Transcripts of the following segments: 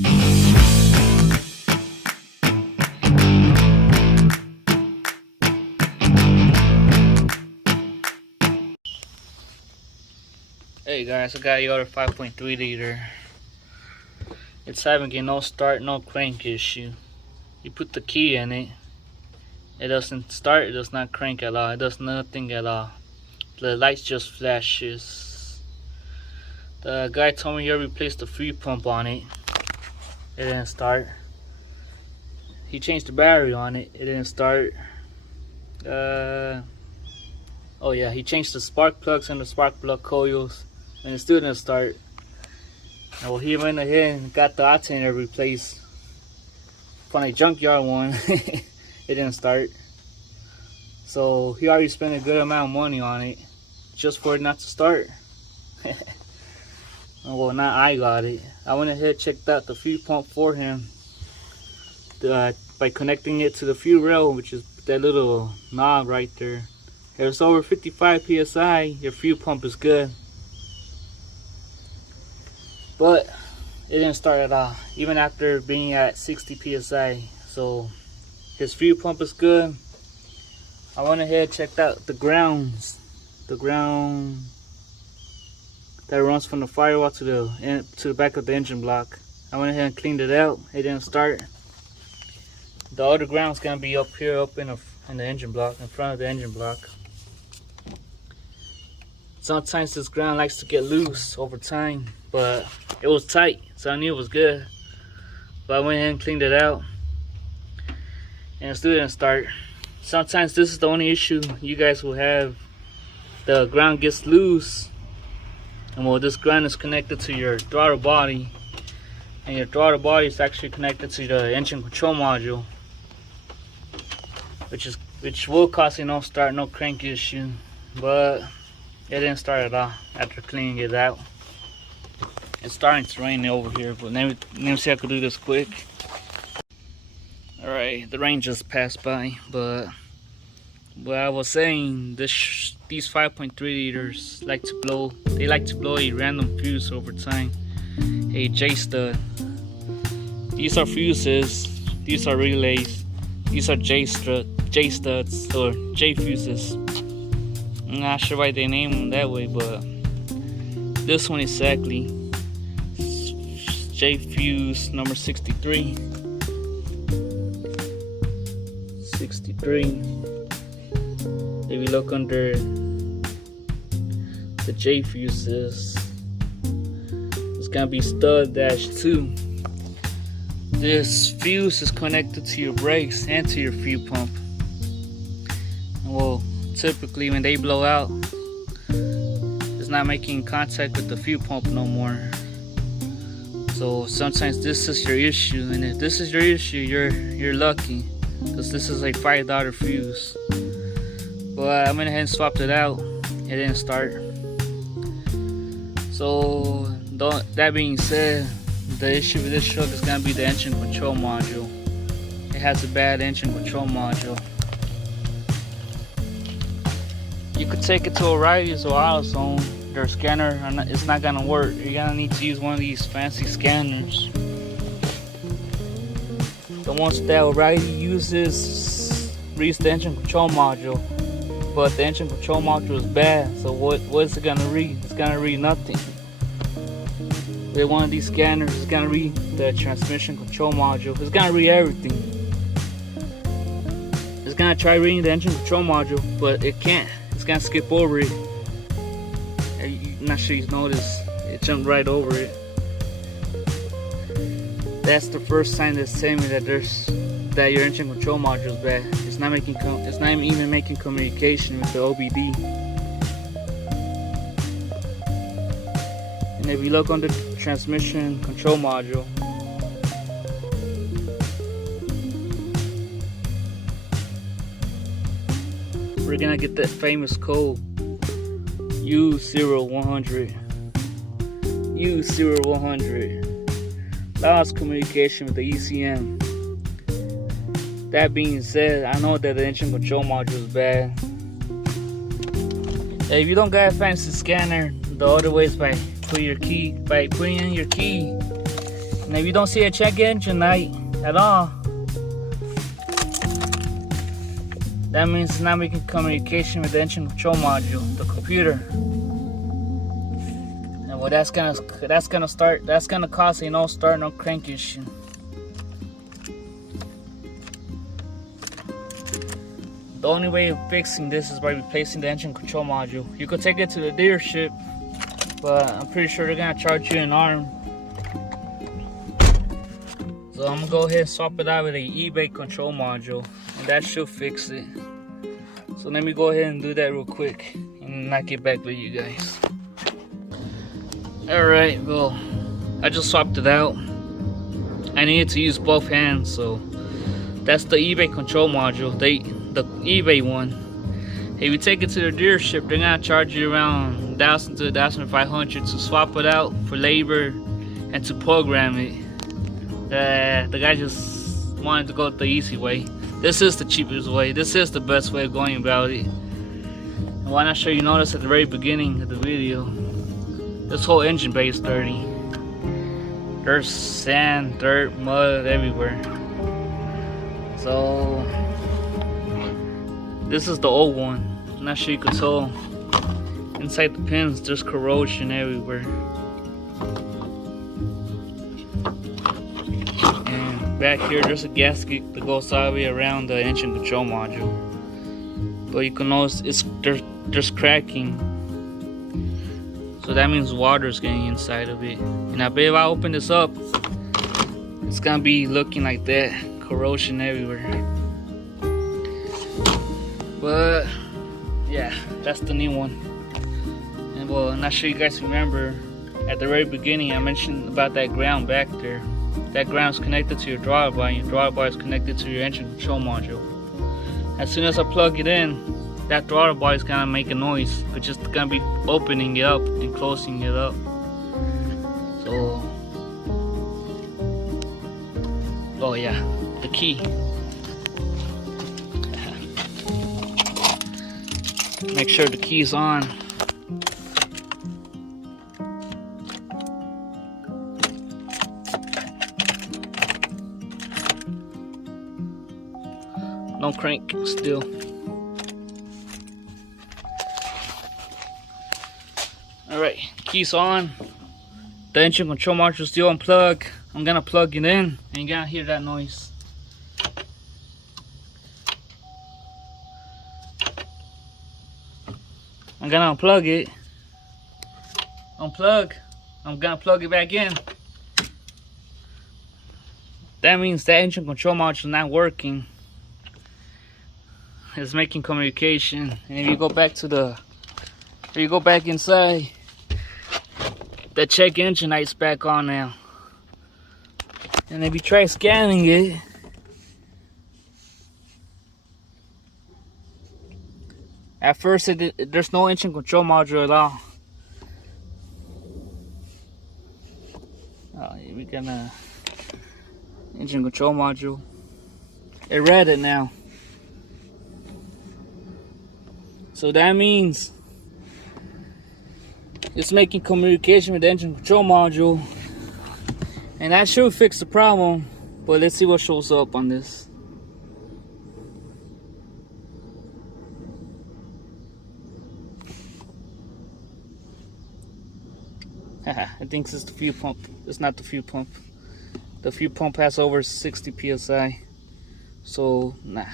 Hey guys, I got your 5.3 liter. It's having a no start, no crank issue. You put the key in it, it doesn't start, it does not crank at all, it does nothing at all. The lights just flashes. The guy told me he replaced the fuel pump on it. It didn't start. He changed the battery on it. It didn't start. Oh yeah, he changed the spark plugs and the spark plug coils, and it still didn't start. Well, he went ahead and got the alternator replaced from a junkyard one. It didn't start. So he already spent a good amount of money on it just for it not to start. Well, not I got it. I went ahead and checked out the fuel pump for him by connecting it to the fuel rail, which is that little knob right there. If it's over 55 psi, your fuel pump is good. But it didn't start at all, even after being at 60 psi. So his fuel pump is good. I went ahead and checked out the ground that runs from the firewall to the back of the engine block. I went ahead and cleaned it out. It didn't start. The other ground's gonna be up here, up in the engine block, in front of the engine block. Sometimes this ground likes to get loose over time, but it was tight, so I knew it was good. But I went ahead and cleaned it out, and it still didn't start. Sometimes this is the only issue you guys will have. The ground gets loose, and well, this ground is connected to your throttle body, and your throttle body is actually connected to the engine control module, which will cause a no start, no crank issue. But it didn't start at all after cleaning it out. It's starting to rain over here, but let me see if I can do this quick. Alright, the rain just passed by, but what I was saying, these 5.3 liters like to blow a random fuse over time. A J stud. These are fuses, these are relays, these are J studs or J fuses. I'm not sure why they name them that way, but this one exactly, J fuse number 63. If you look under the J fuses, it's gonna be stud -2. This fuse is connected to your brakes and to your fuel pump. And well, typically when they blow out, it's not making contact with the fuel pump no more. So sometimes this is your issue, and if this is your issue, you're lucky, because this is a $5 fuse. But I went ahead and swapped it out. It didn't start. So that being said, the issue with this truck is gonna be the engine control module. It has a bad engine control module. You could take it to O'Reilly's or AutoZone. Their scanner, it's not gonna work. You're gonna need to use one of these fancy scanners. The ones that O'Reilly uses reads the engine control module, but the engine control module is bad. So what is it gonna read? It's gonna read nothing. With one of these scanners, it's gonna read the transmission control module. It's gonna read everything. It's gonna try reading the engine control module, but it can't. It's gonna skip over it. I'm not sure you noticed, it jumped right over it. That's the first sign that's telling me that your engine control module is bad. It's not even making communication with the OBD. And if you look under the transmission control module, we're gonna get that famous code U0100. Lost communication with the ECM. That being said, I know that the engine control module is bad. If you don't got a fancy scanner, the other way is by putting in your key And if you don't see a check engine light at all, that means it's not making communication with the engine control module, the computer. And well, that's gonna cause a no start, no crank issue. The only way of fixing this is by replacing the engine control module. You could take it to the dealership, but I'm pretty sure they're gonna charge you an arm. So I'm gonna go ahead and swap it out with a eBay control module, and that should fix it. So let me go ahead and do that real quick, and I'll get back with you guys. Alright, well, I just swapped it out. I needed to use both hands, so that's the eBay control module, the eBay one. If you take it to the dealership, they're gonna charge you around $1,000 to $1,500 to swap it out for labor and to program it. The guy just wanted to go the easy way. This is the cheapest way. This is the best way of going about it. And why not sure you notice at the very beginning of the video, this whole engine bay is dirty. There's sand, dirt, mud everywhere. So this is the old one. I'm not sure you could tell. Inside the pins, there's corrosion everywhere. And back here, there's a gasket that goes all the way around the engine control module. But you can notice there's cracking. So that means water's getting inside of it. And I bet if I open this up, it's gonna be looking like that. Corrosion everywhere. But yeah, that's the new one. And well, I'm not sure you guys remember, at the very beginning I mentioned about that ground back there. That ground is connected to your throttle bar, and your throttle bar is connected to your engine control module. As soon as I plug it in, that throttle bar is gonna make a noise. It's just gonna be opening it up and closing it up. So, oh yeah, the key. Make sure the key's on. No crank still. Alright, key's on. The engine control module is still unplugged. I'm gonna plug it in and you're gonna hear that noise. I'm gonna unplug it. Unplug. I'm gonna plug it back in. That means the engine control module is not working. It's making communication. And if you go back inside, the check engine light's back on now. And if you try scanning it, at first there's no engine control module at all. Oh, we got engine control module. It read it now. So that means it's making communication with the engine control module. And that should fix the problem. But let's see what shows up on this. I think it's the fuel pump. It's not the fuel pump. The fuel pump has over 60 psi. So, nah.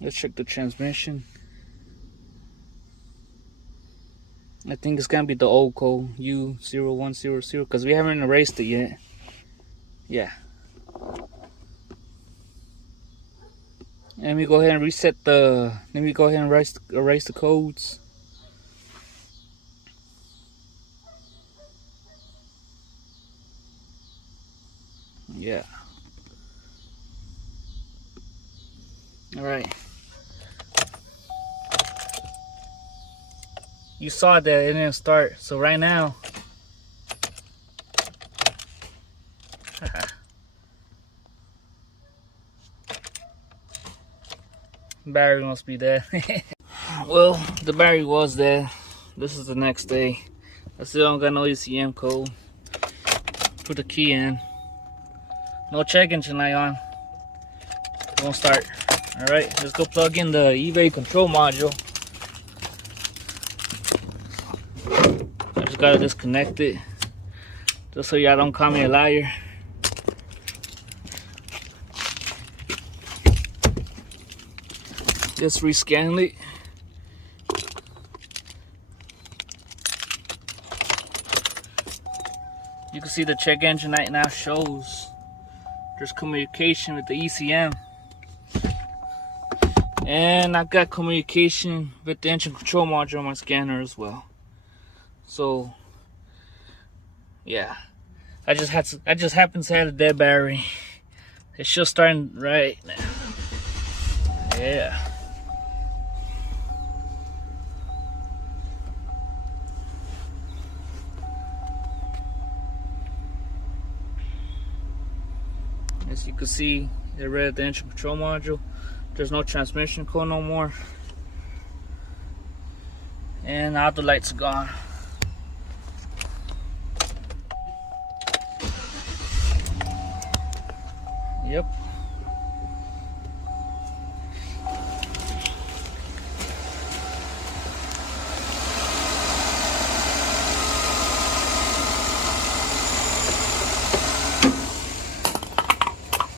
Let's check the transmission. I think it's gonna be the old code, U0100, because we haven't erased it yet. Yeah. Let me go ahead and reset the. Let me go ahead and erase the codes. Yeah. All right. You saw that it didn't start, so right now. Battery must be dead. Well, the battery was dead. This is the next day. I still don't got no ECM code. Put the key in. No check engine light on. Won't start. Alright, let's go plug in the eBay control module. I just gotta disconnect it. Just so y'all don't call me a liar. Just rescan it. You can see the check engine light now shows there's communication with the ECM. And I got communication with the engine control module on my scanner as well. So yeah, I just happened to have a dead battery. It's just starting right now. Yeah. As you can see, it read the engine control module. There's no transmission code no more. And now the lights are gone. Yep.